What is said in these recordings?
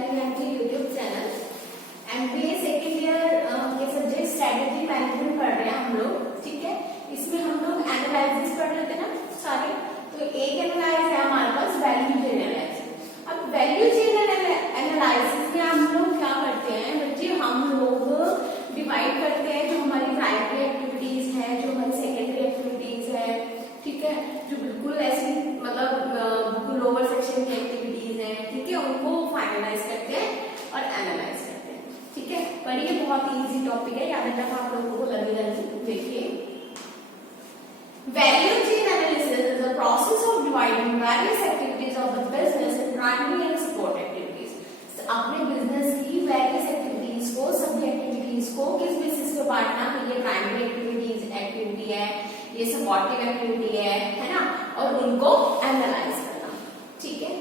के YouTube channel MBA second year के subject strategy management पढ़ रहे हैं हम लोग, ठीक है। इसमें हम लोग एनालिसिस पढ़ रहे थे ना सारे, तो एक एनालाइज है हमारे पास वैल्यू चेन एनालिसिस। अब वैल्यू चेन एनालिसिस में हम लोग क्या करते हैं बच्चे, हम लोग डिवाइड करते हैं जो हमारी प्राइमरी एक्टिविटीज है, जो हमारी सेकेंडरी एक्टिविटीज है, ठीक है, जो बिल्कुल ऐसी मतलब लोअर सेक्शन की एक्टिविटीज है, ठीक है, उनको फाइनलाइज करते हैं और एनालाइज करते हैं, ठीक है। पर ये बहुत इजी टॉपिक है, याद रखना आप लोगों को लगेगा नहीं। देखिए, value chain analysis is the process of dividing various activities of the business in primary and support activities. अपने बिजनेस की वेरियस एक्टिविटीज को, सभी एक्टिविटीज को किस बेसिस पे बांटना, तो ये प्राइमरी एक्टिविटी है, ये सपोर्टिव एक्टिविटी है ना, और उनको एनालाइज करना, ठीक है।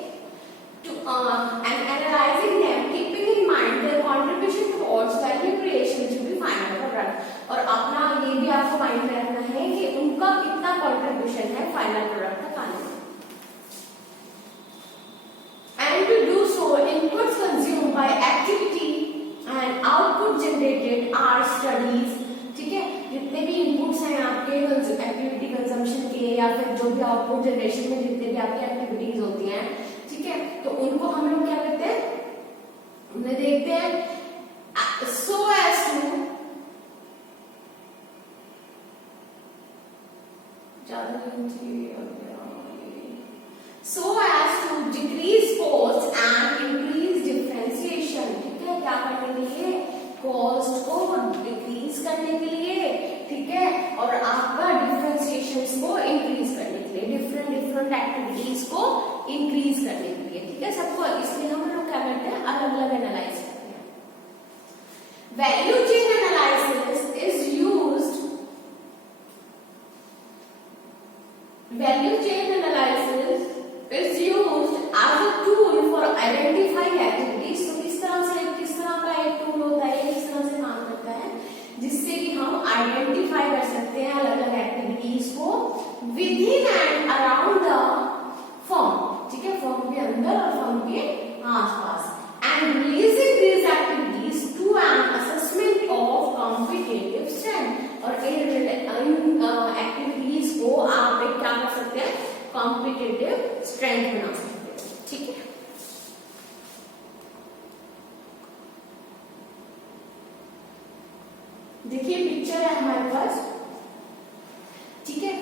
And analyzing them, keeping in mind their contribution towards value creation to be final product। और अपना ये भी आपको माइंड में रखना है कि उनका कितना कंट्रीब्यूशन है फाइनल प्रोडक्ट तक आने में। And to do so, inputs consumed by activity and output generated are studies, ठीक है। जितने भी इनपुट्स हैं आपके एक्टिविटी कंजम्पशन के, या फिर जो भी आउटपुट जनरेशन में जितने भी आपकी एक्टिविटीज होती हैं, ठीक है, तो उनको हम लोग क्या करते हैं, उन्हें देखते हैं so as to decrease cost and increase differentiation, ठीक है। क्या करने के लिए, कॉस्ट को डिक्रीज करने के लिए, ठीक है, और आपका डिफरेंशिएशन को इंक्रीज करने के लिए, डिफरेंट एक्टिविटीज को इंक्रीज करने के लिए, ठीक है, सबको। इसलिए हम लोग क्या करते हैं, अलग अलग एनालाइज करते हैं। Value chain analysis is used, value chain analysis is used as a tool for identifying activities. तो किस तरह का एक टूल होता है, किस तरह से काम करता है, जिससे कि हम आइडेंटिफाई कर सकते हैं अलग अलग एक्टिविटीज को within and around the firm, ठीक है, फर्म के अंदर और फर्म के आसपास, and releasing these activities to an assessment of competitive strength. और इन एक्टिविटीज को आप एक क्या कर सकते हैं, कॉम्पिटिटिव स्ट्रेंथ बना सकते हैं, ठीक है। देखिए पिक्चर है हमारे पास, ठीक है।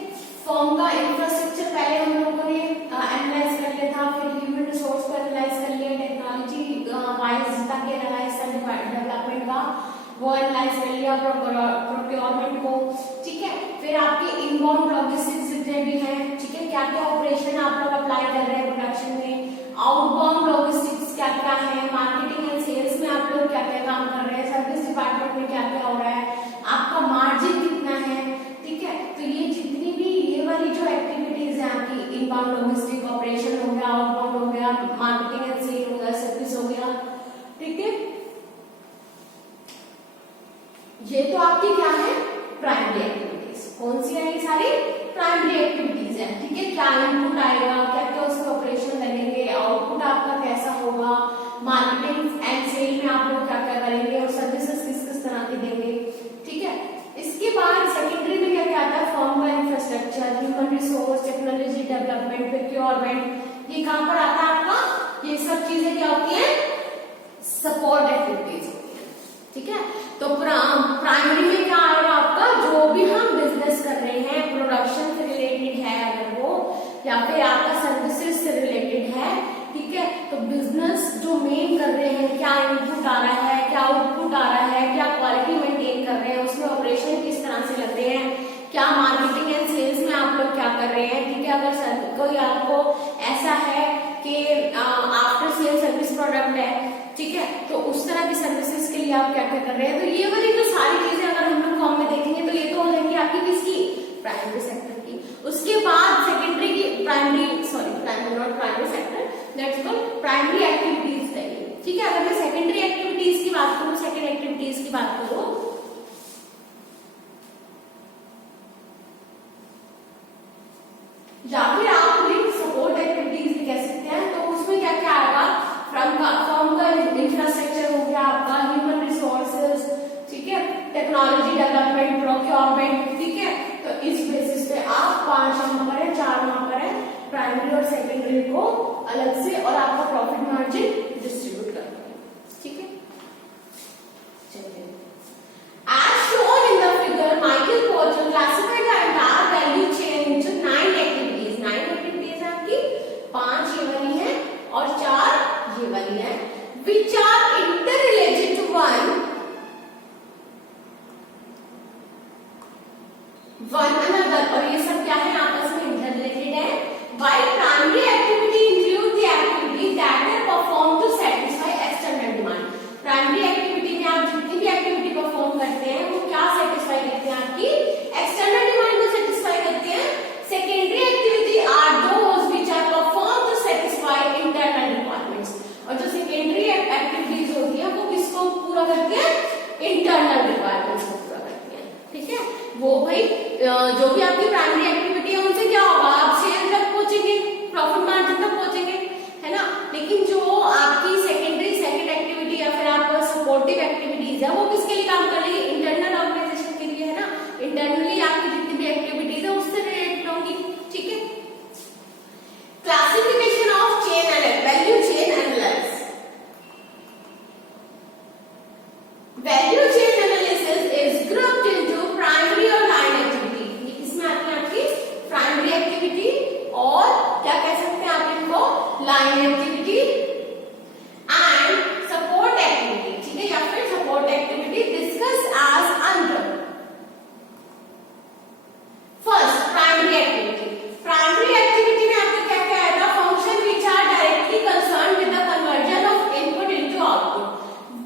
फॉर्म का इंफ्रास्ट्रक्चर पहले हम लोगों ने एनालाइज कर लिया था, फिर ह्यूमन रिसोर्स को एनालाइज कर लिया, टेक्नोलॉजी वाइज तक एनालाइज कर लिया, डेवलपमेंट का वो एनालाइज कर लिया, प्रोक्योरमेंट को, ठीक है। फिर आपके इनबाउंड लॉजिस्टिक्स जितने भी हैं, ठीक है, क्या क्या ऑपरेशन आप लोग अप्लाई कर रहे हैं प्रोडक्शन में, आउटबाउंड लॉजिस्टिक्स क्या क्या है, मार्केटिंग एंड सेल्स में आप लोग क्या क्या काम कर रहे हैं, सर्विस डिपार्टमेंट में क्या क्या हो रहा है, आपका मार्जिन कितना है, ठीक है। तो ये जितनी भी ये वाली जो एक्टिविटीज है आपकी, इनबाउंड लॉजिस्टिक ऑपरेशन हो गया, आउटबाउंड हो गया, मार्केटिंग एंड सेल हो गया, सर्विस हो गया, ठीक है। ये तो आपकी क्या है, प्राइमरी एक्टिविटीज। कौन सी है ये सारी, प्राइमरी एक्टिविटीज है, ठीक है। क्या इनपुट आएगा, क्या क्या उसके ऑपरेशन लगेंगे, आउटपुट आपका कैसा होगा, मार्केटिंग एंड सेल में आप लोग क्या क्या करेंगे, और सर्विसेज किस तरह की देंगे, ठीक है। इसके बाद सेकेंडरी में क्या क्या आता है, फर्म का infrastructure, human resource, technology development, procurement, ये कहां पर आता है आपका, ये सब चीजें क्या होती है, सपोर्ट एक्टिविटीज होती है, ठीक है। तो प्राइमरी में क्या आएगा आपका, जो भी हम बिजनेस कर रहे हैं, प्रोडक्शन से रिलेटेड है अगर वो, या फिर आपका सर्विसेज से रिलेटेड है, ठीक है, तो बिजनेस जो मेन कर रहे हैं, क्या इनपुट आ रहा है, क्या आउटपुट आ रहा है, क्या क्वालिटी मेंटेन कर रहे हैं, उसमें ऑपरेशन किस तरह से लग रहे हैं, क्या मार्केटिंग एंड सेल्स में आप लोग क्या कर रहे हैं, ठीक है। अगर कोई आपको ऐसा है कि आफ्टर सेल सर्विस प्रोडक्ट है, ठीक है, तो उस तरह की सर्विसेज के लिए आप क्या क्या कर रहे हैं। तो ये वाली जो सारी चीजें अगर हम लोग फॉर्म में देखेंगे तो ये तो हो जाएंगी आपकी किसकी, प्राइमरी सेक्टर की। उसके बाद सेकेंडरी की, primary not primary sector, that's called primary activities चाहिए, ठीक है। अगर मैं सेकेंडरी एक्टिविटीज की बात करूं, सेकेंड एक्टिविटीज की बात करूं, या फिर आप लिंक सपोर्ट एक्टिविटीज भी कह सकते हैं, तो उसमें क्या क्या आएगा, फर्म का टेक्नोलॉजी डेवलपमेंट, प्रोक्योरमेंट, ठीक है। तो इस बेसिस पे आप 5 यहाँ पर है, 4 वहां पर है, प्राइमरी और सेकेंडरी को अलग से और आपका प्रॉफिट मार्जिन डिस्ट्रीब्यूट करते हैं, ठीक है। चलिए, as shown in the figure, Michael Porter classified the entire value chain into 9 activities. 9 activities है आपकी, 5 ये वाली है और 4 ये वाली है, which are interrelated to one another, और ये सब क्या है, आपस में इंटररिलेटेड है। While primary activity include the activities that are performed to satisfy external demand. Primary activity में आप जितनी भी एक्टिविटी परफॉर्म करते हैं वो क्या सेटिस्फाई करते हैं, आपकी एक्सटर्नल डिमांड को सेटिस्फाई करते हैं। Secondary activity are those which are perform to satisfy internal requirements, और जो सेकेंडरी एक्टिविटीज होती है वो किसको पूरा करती है, इंटरनल रिक्वायरमेंट्स को पूरा करती है, ठीक है। वो भाई जो भी आपकी प्राइमरी एक्टिविटी है उनसे क्या होगा, आप सेल तक पहुंचेंगे, प्रॉफिट मार्जिन तक पहुंचेंगे, है ना। लेकिन जो आपकी सेकेंडरी सेकंड एक्टिविटी या फिर आपका सपोर्टिव एक्टिविटीज है वो किसके लिए काम कर रही है, इंटरनल ऑर्गेनाइजेशन के लिए, है ना। इंटरनली आपकी जितनी भी एक्टिविटीज है उससे रिलेटेड होंगी, ठीक है। Classification of chain and value chain analysis. Value chain analysis is grouped into primary और लाइन एक्टिविटी। ये किसमें आती है, आपकी प्राइमरी एक्टिविटी और क्या कह सकते हैं आप इनको, line activity and support activity, ठीक है, या फिर support activity discuss as under. First primary activity. Primary activity में आपका क्या क्या आएगा, function which are directly concern with the conversion of input into output.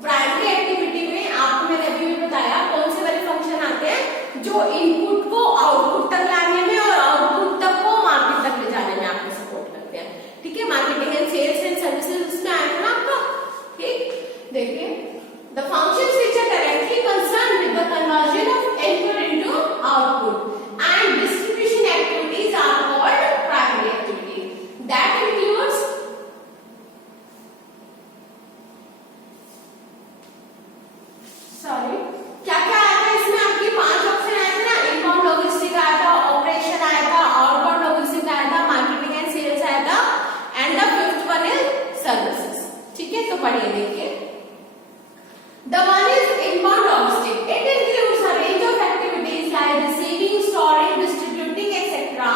Primary activity में आपको मैंने अभी भी बताया कौन से वाले फंक्शन आते हैं, जो इनपुट को आउटपुट तक लाने में और आउटपुट तक को मार्केट तक ले जाने में आपको सपोर्ट करते हैं, ठीक है। Marketing and sales and services उसमें आएगा ना आपका, ठीक। देखिए, the functions which are directly concern with the conversion of input into output and distribution activities are called primary activity. That includes sorry क्या क्या आया था इसमें, आपके 5 ऑप्शन आए थे ना, इनबाउंड लॉजिस्टिक आया था, ऑपरेशन आया था, आउटबाउंड लॉजिस्टिक आया था, मार्केटिंग एंड सेल्स आया था, and the fifth one is services, ठीक है। तो पढ़िए, देखिए, the one is inbound logistic. It includes a range of activities like receiving, storing, distributing etcetera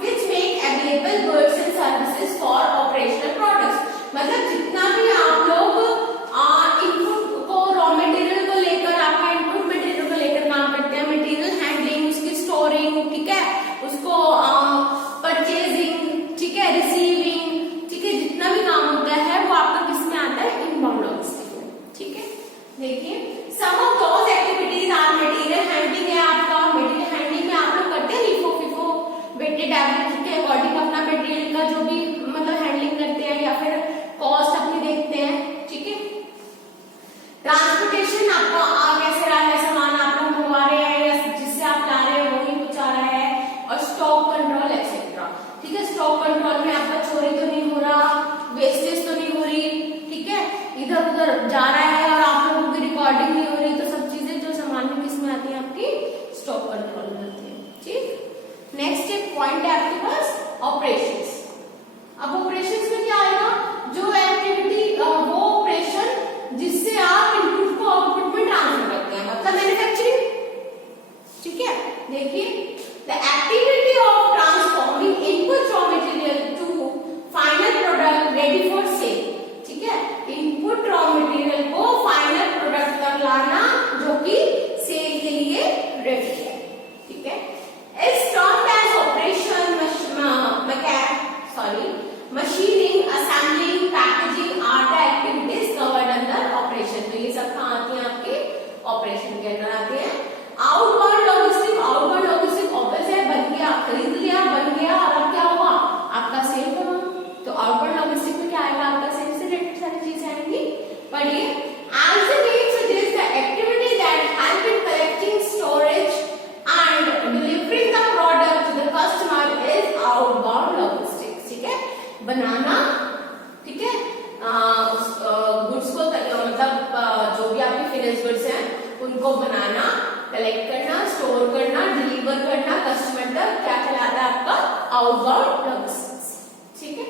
which make available goods and services for operational products. मतलब जितना भी आप लोग इनपुट को, रॉ मटेरियल को लेकर, आपका इनपुट मटेरियल को लेकर काम करते हैं, मटेरियल हैंडलिंग, उसकी स्टोरिंग, ठीक है, उसको परचेजिंग, ठीक है, रिसीविंग, ठीक है, जितना भी काम होता है वो आपका किसमें आता है, इनबाउंड लॉजिस्टिक में, ठीक है। देखिए, some of those activities are material handling है आपका। मटेरियल हैंडलिंग में आप लोग करते हैं लिफो फिफो वेटेड एवरेज के अकॉर्डिंग अपना मटेरियल का जो भी मतलब हैंडलिंग करते हैं या फिर कॉस्ट अपनी देखते हैं, ठीक है। ट्रांसपोर्टेशन, आपका कैसे रहा है सामान, आप लोग मंगवा रहे हैं या जिससे आप ला रहे हैं वही कुछ आ रहा है, और स्टॉक कंट्रोल एक्सेट्रा, ठीक है। स्टॉक कंट्रोल में आपका चोरी तो नहीं हो रहा, वेस्टेज तो नहीं हो रही, ठीक है, इधर उधर जा रहा है और आप लोगों की रिकॉर्डिंग नहीं हो रही, तो सब चीजें जो सामान में किसमें आती है, आपकी स्टॉक कंट्रोल में आती है, ठीक। नेक्स्ट एक पॉइंट है आपके पास ऑपरेशंस। अब ऑपरेशंस में क्या आएगा, जो एक्टिविटी वो ऑपरेशन जिससे आप इनपुट को आउटपुट में ट्रांसफर करते हैं, मतलब मैन्युफैक्चरिंग, ठीक है। देखिए, the activity of transforming input raw material to final product ready for sale, ठीक है। इनपुट रॉ मटेरियल को फाइनल प्रोडक्ट तक लाना जो कि सेल के लिए रेडी है, ठीक है। Is term as operation, machining, assembling, packaging are the activities covered under operation. तो ये सब कहाँ आती हैं, आपके ऑपरेशन के अंदर आते हैं। Outbound logistic, outbound logistic obvious है, बन गया, खरीद लिया, बन गया, और अब क्या हुआ, आपका सेल करो। तो आउटबाउंड लॉजिस्टिक में क्या आएगा, आपका सेल से रिलेटेड सारी चीजें आएंगी। पढ़िए, as the name suggest the activity that help in collecting, storage and delivering the product to the customer is outbound logistics, ठीक है। बनाना, ठीक है, गुड्स को मतलब जो भी आपके फिनिश गुड्स हैं उनको बनाना, कलेक्ट करना, स्टोर करना, डिलीवर करना कस्टमर तक, क्या कहलाता है आपका आउटबाउंड लॉजिस्टिक्स। ठीक है,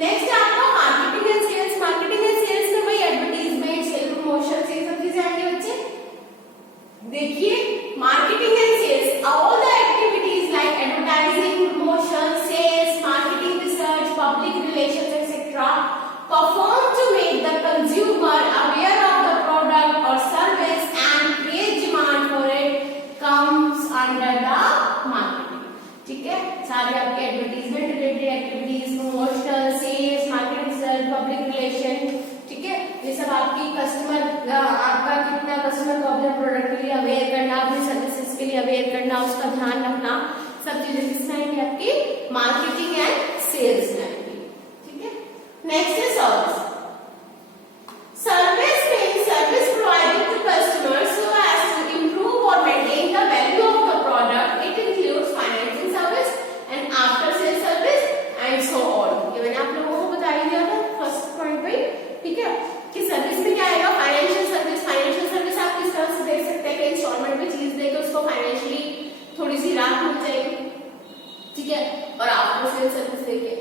नेक्स्ट है आपका marketing and sales. Marketing and sales में वही एडवर्टीजमेंट, सेल प्रमोशन, ये सब चीजें आएंगी बच्चे। देखिए marketing and sales, all the activities like advertising, promotion, sales, marketing, research, public relations etcetera performed to make the consumer aware of the product or service and create demand for it comes under the marketing। ठीक है, सारे आपके advertisement related activities, promotional, sales, market research, public relation, ठीक है, ये सब आपकी customer, आपका कितना कस्टमर को अपने प्रोडक्ट के लिए अवेयर करना, अपनी सर्विसेज के लिए अवेयर करना, उसका ध्यान रखना, सब चीजें किसमें आएंगी आपकी मार्केटिंग एंड सेल्स में आएंगी। ठीक है, नेक्स्ट है service. Service means service provided to customers so as to improve or maintain the value of the product. It includes financial service and after sales service and so on। ये मैंने आप लोगों को बता ही दिया था फर्स्ट पॉइंट पे। ठीक है, कि सर्विस में क्या आएगा, फाइनेंशियल सर्विस। फाइनेंशियल सर्विस आप किस तरह से दे सकते हैं कि इंस्टॉलमेंट में चीज देकर उसको फाइनेंशियली थोड़ी सी राहत मिल जाएगी। ठीक है, और आफ्टर सेल सर्विस देके,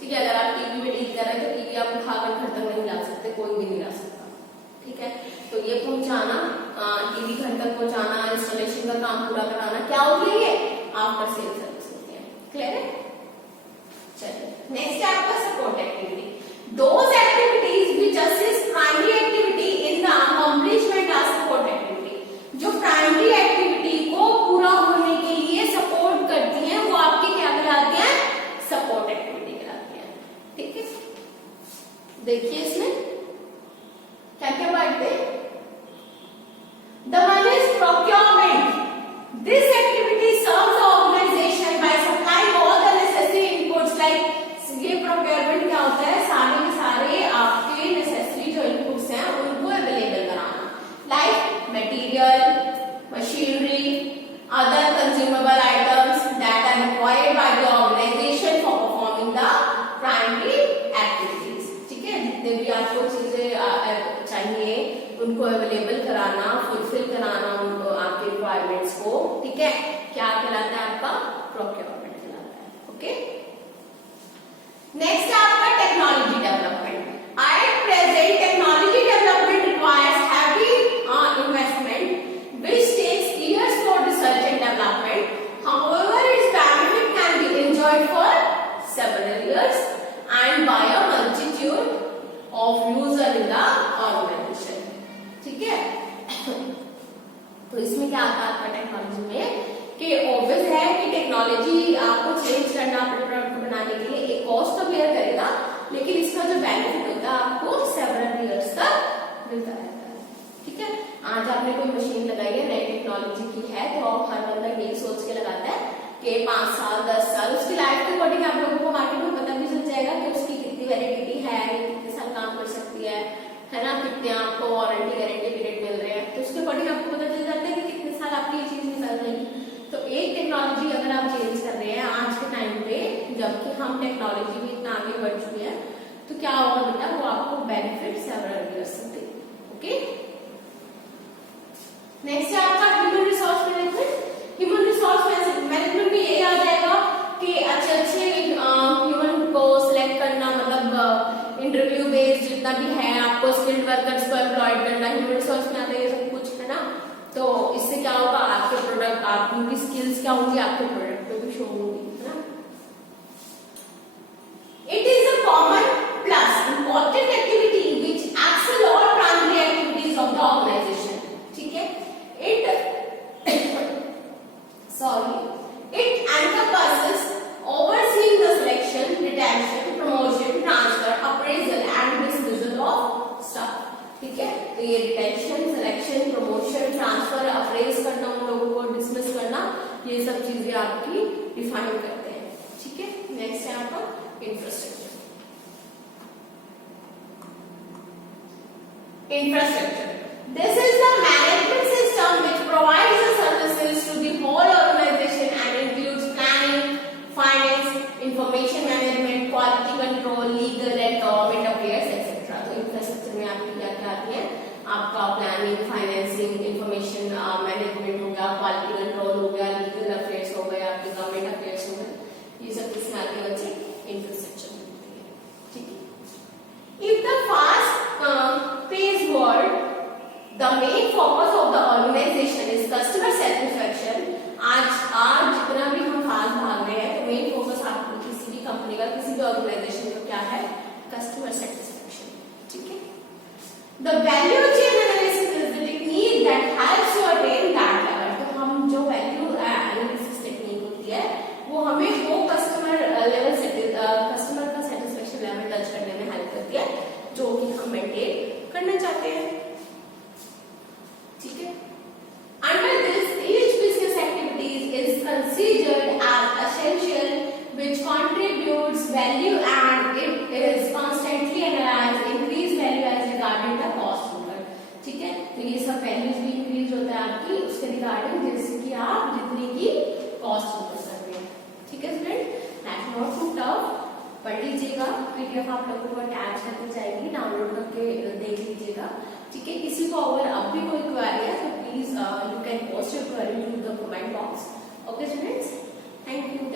ठीक है, अगर आप टीवी में डील कर रहे हैं तो टीवी आप उठाकर घर तक नहीं ला सकते, कोई भी नहीं ला सकता। ठीक है, तो ये पहुंचाना, टीवी घर तक पहुंचाना, इंस्टॉलेशन का काम पूरा कराना, क्या होगी ये आफ्टर सेल सर्विस होती है। क्लियर है? चलिए नेक्स्ट है आपका support activity. Those activities which assist primary activity in the accomplishment are support activity. जो प्राइमरी एक्टिविटी को पूरा होने के लिए सपोर्ट करती हैं वो आपकी क्या कहलाती है, सपोर्ट एक्टिविटी कहलाती है। ठीक है, देखिए इसमें क्या क्या बांटते हैं। The one is procurement. This activity serves the organization by supplying all the necessary inputs like, ये procurement क्या होता है, सारे के सारे आपके necessary जो inputs हैं उनको available कराना, like material, machinery, other consumable items that are required by the organization for performing the primary activities। ठीक है, जितने भी आपको चीजें चाहिए उनको अवेलेबल कराना, फुलफिल कराना उनको, आपके रिक्वायरमेंट्स को। ठीक है, क्या कहलाता है आपका प्रोक्योरमेंट कहलाता है। ओके, नेक्स्ट है आपका technology development. At present technology development requires heavy investment which takes years for research and development. However its benefit can be enjoyed for several years and by a multitude of user in the organisation. ठीक है, तो इसमें क्या आता है आपका technology में कि ऑब्वियस है कि टेक्नोलॉजी आपको चेंज करना अपने प्रोडक्ट को बनाने के लिए एक कॉस्ट तो बेयर करेगा, लेकिन इसका जो बेनिफिट होता है आपको सेवरल इयर्स तक मिलता रहता है। ठीक है, आज आपने कोई मशीन लगाई है, नई टेक्नोलॉजी की है, तो आप हर बंदा यही सोच के लगाता है कि 5 साल 10 साल उसकी लाइफ के अकॉर्डिंग आप लोगों को मार्केट में पता भी चल जाएगा कि उसकी कितनी वैलिडिटी है, कितने साल काम कर सकती है ना, कितने आपको वारंटी गारंटी पीरियड मिल रहे हैं, तो उसके अकॉर्डिंग आपको पता चल जाता है कि कितने साल आपकी ये चीज निकल जाएगी। तो एक टेक्नोलॉजी अगर आप चेंज कर रहे हैं आज के टाइम पे, जबकि हम टेक्नोलॉजी भी इतना आगे बढ़ चुके हैं, तो क्या होगा बेटा, वो आपको बेनिफिट सेवरल इयर्स से देगा। ओके, नेक्स्ट है आपका human resource management. Human resource management में यही आ जाएगा कि अच्छे ह्यूमन को सिलेक्ट करना, मतलब इंटरव्यू बेस्ड जितना भी है, आपको स्किल्ड वर्कर्स को एम्प्लॉयड करना, ह्यूमन रिसोर्स में आता है ये सब कुछ, है ना। तो इससे क्या होगा, आपके प्रोडक्ट, आपकी स्किल्स क्या होंगी, आपके प्रोडक्ट पे भी शो होंगी, है ना। It is a common plus important activity which excel all primary activities of the organisation. ठीक है, it encompasses overseeing the selection, retention, promotion, transfer, appraisal and dismissal of staff। ठीक है, तो ये retention, selection, promotion, transfer, apprise करना, उन लोगों को डिसमिस करना, ये सब चीजें आपकी डिफाइन करते हैं। ठीक है, नेक्स्ट है आपका infrastructure. Infrastructure. This is the management system which provides the services to the whole organization and includes planning, finance, information management, quality control, legal and government affairs, etc. तो इंफ्रास्ट्रक्चर में आपकी क्या क्या आती है, आपका प्लानिंग, फाइनेंसिंग, इंफॉर्मेशन मैनेजमेंट हो गया, क्वालिटी कंट्रोल हो गया, लीगल अफेयर्स हो गए, आपके गवर्नमेंट अफेयर्स हो गए, ये सब किसमें आते हैं बच्चे? इंफ्रास्ट्रक्चर में होते हैं, ठीक है। If the fast paced world the main focus of the organisation is customer satisfaction, आज जितना भी हम फास्ट भाग रहे हैं तो मेन फोकस आपको किसी भी कंपनी का, किसी भी ऑर्गेनाइजेशन का क्या है? कस्टमर सेटिस्फेक्शन, ठीक है। The value chain analysis is the technique that helps you attain that level. तो हम जो value analysis technique होती है वो हमें वो कस्टमर लेवल से कस्टमर का सेटिस्फेक्शन लेवल टच करने में हेल्प करती है जो कि हम मेंटेन करना चाहते हैं, ठीक है। Under this, each business activities is considered as essential, which contributes value and it is constantly analyzed, increase value as regarding the cost incurred, ठीक है। तो ये सब वैल्यूज भी इंक्रीज होता है आपकी उसके रिगार्डिंग जैसे कि आप जितनी की कॉस्ट इंकर करते हैं, ठीक है student. That's not too tough, पढ़ लीजिएगा, पीडीएफ आप लोगों को अटैच करके जाएगी, डाउनलोड करके देख लीजिएगा, ठीक है। किसी को अगर अब भी कोई क्वेरी है तो please you can post your query to the comment box, okay students, thank you.